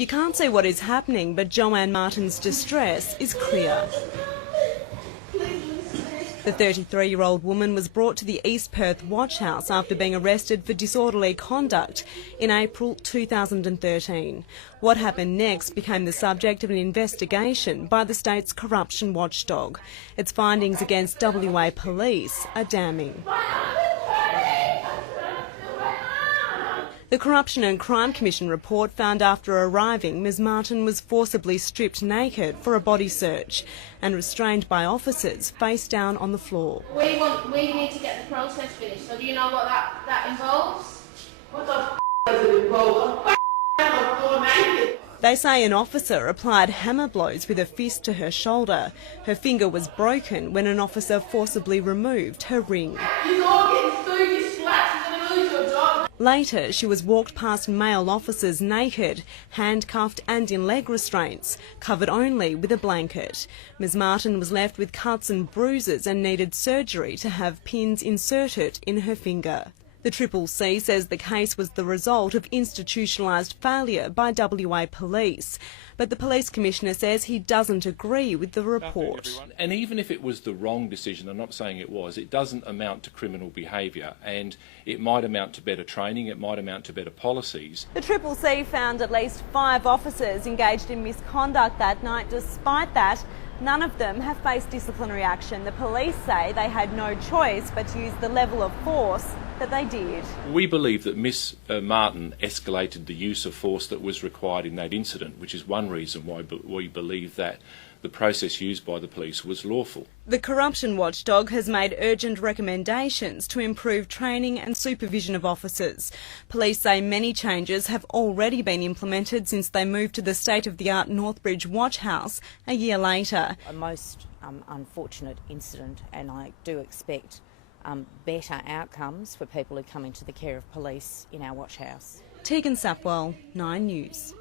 You can't see what is happening, but Joanne Martin's distress is clear. The 33-year-old woman was brought to the East Perth Watch House after being arrested for disorderly conduct in April 2013. What happened next became the subject of an investigation by the state's corruption watchdog. Its findings against WA police are damning. The Corruption and Crime Commission report found after arriving, Ms Martin was forcibly stripped naked for a body search and restrained by officers face down on the floor. We need to get the process finished, so do you know what that involves? What the does it involve? They say an officer applied hammer blows with a fist to her shoulder. Her finger was broken when an officer forcibly removed her ring. You're all getting food, you slats, you're going to lose your job. Later, she was walked past male officers naked, handcuffed and in leg restraints, covered only with a blanket. Ms Martin was left with cuts and bruises and needed surgery to have pins inserted in her finger. The CCC says the case was the result of institutionalised failure by WA police, but the Police Commissioner says he doesn't agree with the report. And even if it was the wrong decision, I'm not saying it was, it doesn't amount to criminal behaviour, and it might amount to better training, it might amount to better policies. The CCC found at least 5 officers engaged in misconduct that night. Despite that, none of them have faced disciplinary action. The police say they had no choice but to use the level of force that they did. We believe that Miss Martin escalated the use of force that was required in that incident, which is one reason why we believe that the process used by the police was lawful. The corruption watchdog has made urgent recommendations to improve training and supervision of officers. Police say many changes have already been implemented since they moved to the state-of-the-art Northbridge Watch House a year later. A most unfortunate incident, and I do expect better outcomes for people who come into the care of police in our watch house. Tegan Sapwell, 9 News.